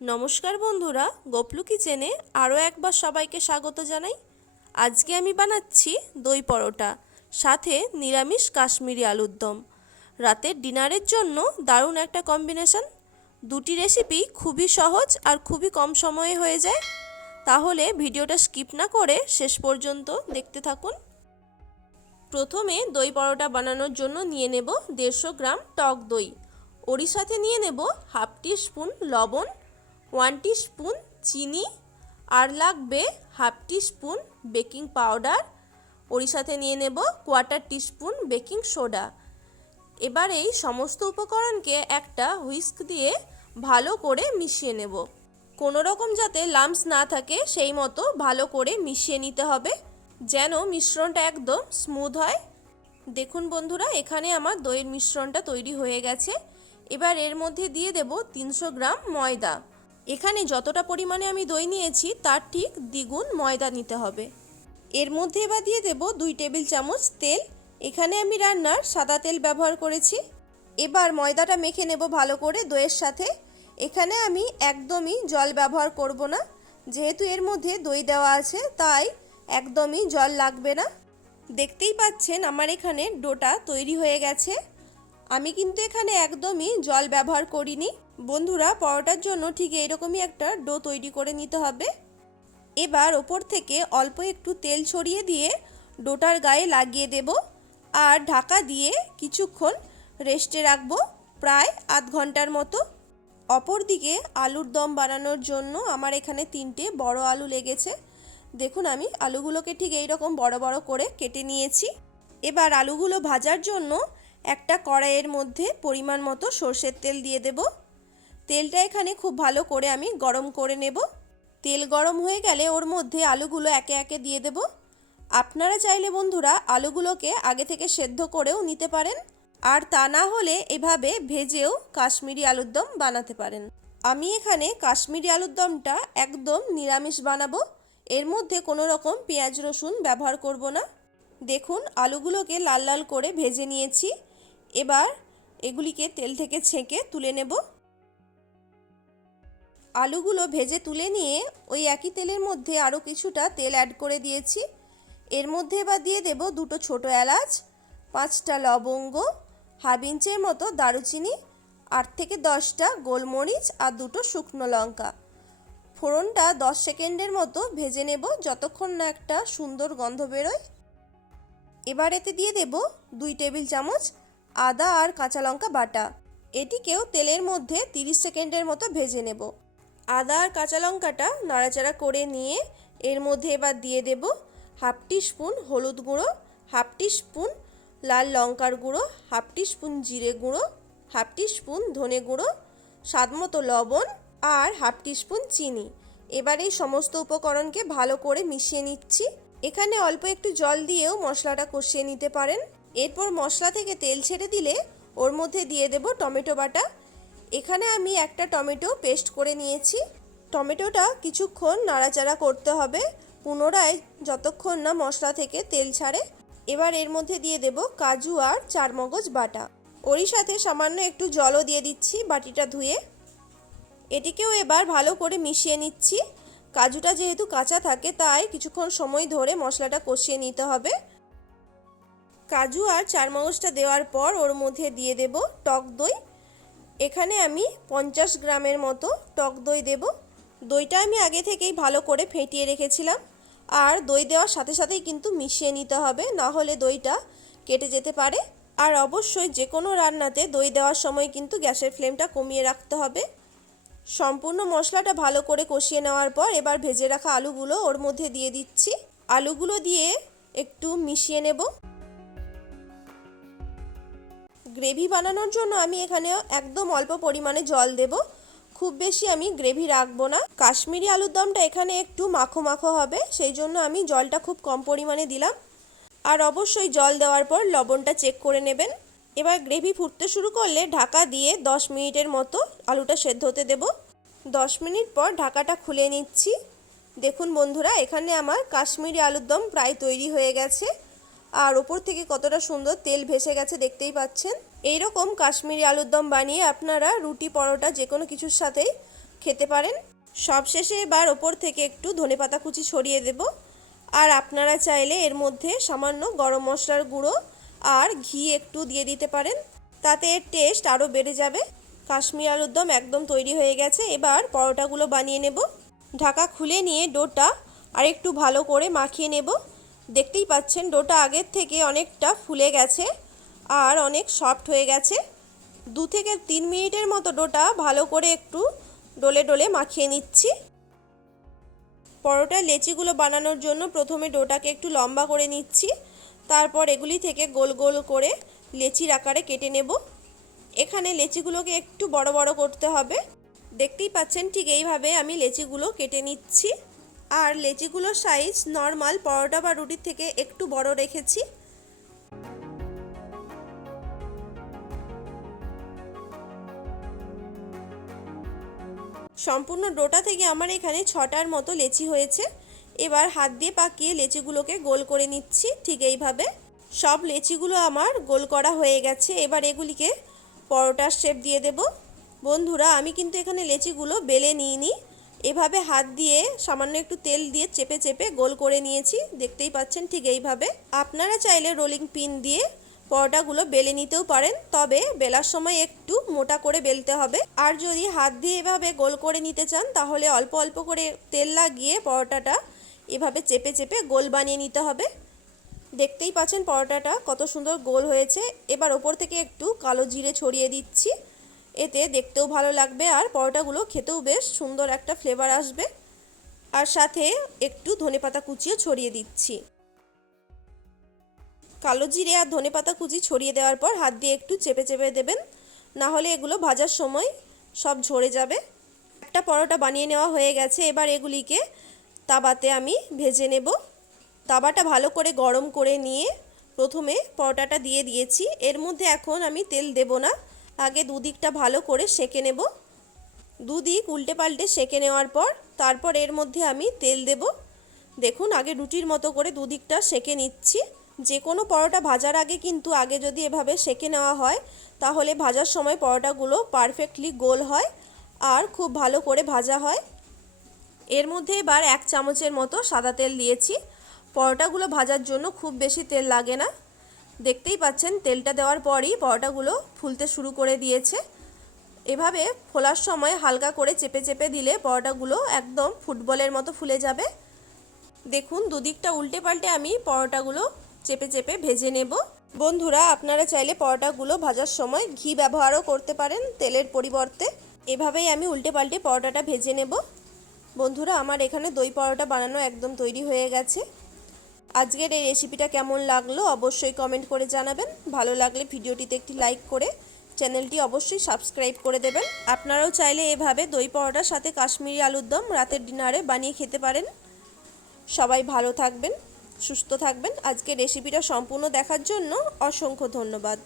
নমস্কার বন্ধুরা, গোপলু কিচেনে আরও একবার সবাইকে স্বাগত জানাই। আজকে আমি বানাচ্ছি দই পরোটা, সাথে নিরামিষ কাশ্মীরি আলুর দম। রাতের ডিনারের জন্য দারুণ একটা কম্বিনেশন। দুটি রেসিপি খুবই সহজ আর খুবই কম সময়ে হয়ে যায়। তাহলে ভিডিওটা স্কিপ না করে শেষ পর্যন্ত দেখতে থাকুন। প্রথমে দই পরোটা বানানোর জন্য নিয়ে নেব 150 গ্রাম টক দই। ওরই সাথে নিয়ে নেব হাফ টিস্পুন লবণ, 1 টিস্পুন চিনি, আর লাগবে হাফ টিস্পুন বেকিং পাউডার। ওরই সাথে নিয়ে নেব 1/4 টিস্পুন বেকিং সোডা। এবার এই সমস্ত উপকরণকে একটা হুইস্ক দিয়ে ভালো করে মিশিয়ে নেব। কোনো রকম যাতে লাম্পস না থাকে সেই মতো ভালো করে মিশিয়ে নিতে হবে, যেন মিশ্রণটা একদম স্মুথ হয়। দেখুন বন্ধুরা, এখানে আমার দইয়ের মিশ্রণটা তৈরি হয়ে গেছে। এবার এর মধ্যে দিয়ে দেব 300 গ্রাম ময়দা। এখানে যতটা পরিমাণে আমি দই নিয়েছি তার ঠিক দ্বিগুণ ময়দা নিতে হবে। এর মধ্যে এবার দিয়ে দেব 2 টেবিল চামচ তেল। এখানে আমি রান্নার সাদা তেল ব্যবহার করেছি। এবার ময়দাটা মেখে নেব ভালো করে দইয়ের সাথে। এখানে আমি একদমই জল ব্যবহার করব না, যেহেতু এর মধ্যে দই দেওয়া আছে তাই একদমই জল লাগবে না। দেখতেই পাচ্ছেন আমার এখানে ডোটা তৈরি হয়ে গেছে। আমি কিন্তু এখানে একদমই জল ব্যবহার করিনি। বন্ধুরা, পরোটার জন্য ঠিক এইরকমই একটা ডো তৈরি করে নিতে হবে। এবার ওপর থেকে অল্প একটু তেল ছড়িয়ে দিয়ে ডোটার গায়ে লাগিয়ে দেব আর ঢাকা দিয়ে কিছুক্ষণ রেস্টে রাখবো, প্রায় আধ ঘন্টার মতো। অপরদিকে আলুর দম বানানোর জন্য আমার এখানে 3টে বড় আলু লেগেছে। দেখুন, আমি আলুগুলোকে ঠিক এইরকম বড় বড় করে কেটে নিয়েছি। এবার আলুগুলো ভাজার জন্য একটা কড়াইয়ের মধ্যে পরিমাণ মতো সরষের তেল দিয়ে দেব। তেলটা এখানে খুব ভালো করে আমি গরম করে নেব। তেল গরম হয়ে গেলে ওর মধ্যে আলুগুলো একে একে দিয়ে দেব। আপনারা চাইলে বন্ধুরা আলুগুলোকে আগে থেকে সেদ্ধ করেও নিতে পারেন, আর তা না হলে এভাবে ভেজেও কাশ্মীরি আলুর দম বানাতে পারেন। আমি এখানে কাশ্মীরি আলুর দমটা একদম নিরামিষ বানাবো। এর মধ্যে কোনো রকম পেঁয়াজ রসুন ব্যবহার করব না। দেখুন, আলুগুলোকে লাল লাল করে ভেজে নিয়েছি। এবার এগুলিকে তেল থেকে ছেঁকে তুলে নেব। আলুগুলো ভেজে তুলে নিয়ে ওই একই তেলের মধ্যে আরও কিছুটা তেল অ্যাড করে দিয়েছি। এর মধ্যে এবার দিয়ে দেব 2টো ছোটো এলাচ, 5টা লবঙ্গ, হাফ ইঞ্চের মতো দারুচিনি, 8 থেকে 10টা গোলমরিচ আর 2টো শুকনো লঙ্কা। ফোড়নটা 10 সেকেন্ডের মতো ভেজে নেব, যতক্ষণ না একটা সুন্দর গন্ধ বেরোয়। এবার এতে দিয়ে দেব 2 টেবিল চামচ আদা আর কাঁচা লঙ্কা বাটা। এটিকেও তেলের মধ্যে 30 সেকেন্ডের মতো ভেজে নেব। আদা আর কাঁচা লঙ্কাটা নাড়াচাড়া করে নিয়ে এর মধ্যে এবার দিয়ে দেব হাফ টিস্পুন হলুদ গুঁড়ো, হাফ টিস্পুন লাল লঙ্কার গুঁড়ো, হাফ টিস্পুন জিরে গুঁড়ো, হাফ টিস্পুন ধনে গুঁড়ো, স্বাদমতো লবণ আর হাফ টিস্পুন চিনি। এবার এই সমস্ত উপকরণকে ভালো করে মিশিয়ে নিচ্ছি। এখানে অল্প একটু জল দিয়েও মশলাটা কষিয়ে নিতে পারেন। এরপর মশলা থেকে তেল ছেড়ে দিলে ওর মধ্যে দিয়ে দেব টমেটো বাটা। এখানে আমি একটা টমেটো পেস্ট করে নিয়েছি। টমেটোটা কিছুক্ষণ নাড়াচাড়া করতে হবে পুনরায়, যতক্ষণ না মশলা থেকে তেল ছাড়ে। এবার এর মধ্যে দিয়ে দেব কাজু আর চারমগজ বাটা। ওরই সাথে সামান্য একটু জলও দিয়ে দিচ্ছি বাটিটা ধুয়ে। এটিকেও এবার ভালো করে মিশিয়ে নিচ্ছি। কাজুটা যেহেতু কাঁচা থাকে তাই কিছুক্ষণ সময় ধরে মশলাটা কষিয়ে নিতে হবে। কাজু আর চারমগজটা দেওয়ার পর ওর মধ্যে দিয়ে দেব টক দই। এখানে আমি 50 গ্রামের মতো টক দই দেব। দইটা আমি আগে থেকেই ভালো করে ফেটিয়ে রেখেছিলাম, আর দই দেওয়ার সাথে সাথেই কিন্তু মিশিয়ে নিতে হবে, না হলে দইটা কেটে যেতে পারে। আর অবশ্যই যে কোনো রান্নাতে দই দেওয়ার সময় কিন্তু গ্যাসের ফ্লেমটা কমিয়ে রাখতে হবে। সম্পূর্ণ মশলাটা ভালো করে কষিয়ে নেওয়ার পর এবার ভেজে রাখা আলুগুলো ওর মধ্যে দিয়ে দিচ্ছি। আলুগুলো দিয়ে একটু মিশিয়ে নেব। গ্রেভি বানানোর জন্য আমি এখানে একদম অল্প পরিমাণে জল দেব, খুব বেশি আমি গ্রেভি রাখবো না। কাশ্মীরি আলুর দমটা এখানে একটু মাখো মাখো হবে, সেই জন্য আমি জলটা খুব কম পরিমাণে দিলাম। আর অবশ্যই জল দেওয়ার পর লবণটা চেক করে নেবেন। এবার গ্রেভি ফুটতে শুরু করলে ঢাকা দিয়ে 10 মিনিটের মতো আলুটা সেদ্ধ হতে দেব। 10 মিনিট পর ঢাকাটা খুলে নিচ্ছি। দেখুন বন্ধুরা, এখানে আমার কাশ্মীরি আলুর দম প্রায় তৈরি হয়ে গেছে। আর ওপর থেকে কতটা সুন্দর তেল ভেসে গেছে দেখতেই পাচ্ছেন। এই রকম কাশ্মীরি আলুর দম বানিয়ে আপনারা রুটি পরোটা যে কোনো কিছুর সাথেই খেতে পারেন। সবশেষে এবার ওপর থেকে একটু ধনেপাতা কুচি ছড়িয়ে দেব। আর আপনারা চাইলে এর মধ্যে সামান্য গরম মশলার গুঁড়ো আর ঘি একটু দিয়ে দিতে পারেন, তাতে এর টেস্ট আরও বেড়ে যাবে। কাশ্মীরি আলুর দম একদম তৈরি হয়ে গেছে। এবার পরোটাগুলো বানিয়ে নেব। ঢাকা খুলে নিয়ে ডোটা আর একটু ভালো করে মাখিয়ে নেব। দেখতেই পাচ্ছেন ডোটা আগের থেকে অনেকটা ফুলে গেছে আর অনেক সফট হয়ে গেছে। 2 থেকে 3 মিনিটের মতো ডোটা ভালো করে একটু ডলে ডলে মাখিয়ে নিচ্ছি। পরোটার লেচিগুলো বানানোর জন্য প্রথমে ডোটাকে একটু লম্বা করে নিচ্ছি, তারপর এগুলি থেকে গোল গোল করে লেচির আকারে কেটে নেব। এখানে লেচিগুলোকে একটু বড় বড় করতে হবে। দেখতেই পাচ্ছেন ঠিক এইভাবে আমি লেচিগুলো কেটে নিচ্ছি। আর লেচিগুলোর সাইজ নর্মাল পরোটা বা রুটির থেকে একটু বড় রেখেছি। সম্পূর্ণ ডোটা থেকে আমার এখানে 6টার মতো লেচি হয়েছে। এবার হাত দিয়ে পাকিয়ে লেচিগুলোকে গোল করে নিচ্ছি। ঠিক এইভাবে সব লেচিগুলো আমার গোল করা হয়ে গেছে। এবার এগুলিকে পরোটার শেপ দিয়ে দেব। বন্ধুরা, আমি কিন্তু এখানে লেচিগুলো বেলে নিইনি, এভাবে হাত দিয়ে সামান্য একটু তেল দিয়ে চেপে চেপে গোল করে নিয়েছি। দেখতেই পাচ্ছেন ঠিক এইভাবে। আপনারা চাইলে রোলিং পিন দিয়ে পরোটাগুলো বেলে নিতেও পারেন, তবে বেলার সময় একটু মোটা করে বেলতে হবে। আর যদি হাত দিয়ে এভাবে গোল করে নিতে চান তাহলে অল্প অল্প করে তেল লাগিয়ে পরোটাটা এভাবে চেপে চেপে গোল বানিয়ে নিতে হবে। দেখতেই পাচ্ছেন পরোটাটা কত সুন্দর গোল হয়েছে। এবার ওপর থেকে একটু কালো জিরে ছড়িয়ে দিচ্ছি, এতে দেখতেও ভালো লাগবে আর পরোটাগুলো খেতেও বেশ সুন্দর একটা ফ্লেভার আসবে। আর সাথে একটু ধনেপাতা কুচিও ছড়িয়ে দিচ্ছি। কালো জিরে আর ধনেপাতা কুচি ছড়িয়ে দেওয়ার পর হাত দিয়ে একটু চেপে চেপে দেবেন, না হলে এগুলো ভাজার সময় সব ঝরে যাবে। একটা পরোটা বানিয়ে নেওয়া হয়ে গেছে। এবার এগুলিকে তাওয়াতে আমি ভেজে নেব। তাওয়াটা ভালো করে গরম করে নিয়ে প্রথমে পরোটাটা দিয়ে দিয়েছি। এর মধ্যে এখন আমি তেল দেব না, আগে দুদিকটা ভালো করে সেঁকে নেব। দুদিক উল্টে পাল্টে সেঁকে নেওয়ার পর তারপর এর মধ্যে আমি তেল দেব। দেখুন, আগে রুটির মতো করে দুদিকটা সেঁকে নিচ্ছি। যে কোনো পরোটা ভাজার আগে কিন্তু আগে যদি এভাবে সেঁকে নেওয়া হয় তাহলে ভাজার সময় পরোটাগুলো পারফেক্টলি গোল হয় আর খুব ভালো করে ভাজা হয়। এর মধ্যে এবার 1 চামচের মতো সাদা তেল দিয়েছি। পরোটাগুলো ভাজার জন্য খুব বেশি তেল লাগে না। দেখতেই পাচ্ছেন তেলটা দেওয়ার পরই পরোটাগুলো ফুলতে শুরু করে দিয়েছে। এভাবে ফোলার সময় হালকা করে চেপে চেপে দিলে পরোটাগুলো একদম ফুটবলের মতো ফুলে যাবে। দেখুন, দুদিকটা উল্টে পাল্টে আমি পরোটাগুলো চেপে চেপে ভেজে নেব। বন্ধুরা, আপনারা চাইলে পরোটাগুলো ভাজার সময় ঘি ব্যবহারও করতে পারেন তেলের পরিবর্তে। এভাবেই আমি উল্টে পাল্টে পরোটাটা ভেজে নেব। বন্ধুরা, আমার এখানে দই পরোটা বানানো একদম তৈরি হয়ে গেছে। আজকের এই রেসিপিটা কেমন লাগলো অবশ্যই কমেন্ট করে জানাবেন। ভালো লাগলে ভিডিওটিতে একটি লাইক করে চ্যানেলটি অবশ্যই সাবস্ক্রাইব করে দেবেন। আপনারাও চাইলে এভাবে দই পরোটার সাথে কাশ্মীরি আলুর দম রাতের ডিনারে বানিয়ে খেতে পারেন। সবাই ভালো থাকবেন, সুস্থ থাকবেন। আজকের রেসিপিটা সম্পূর্ণ দেখার জন্য অসংখ্য ধন্যবাদ।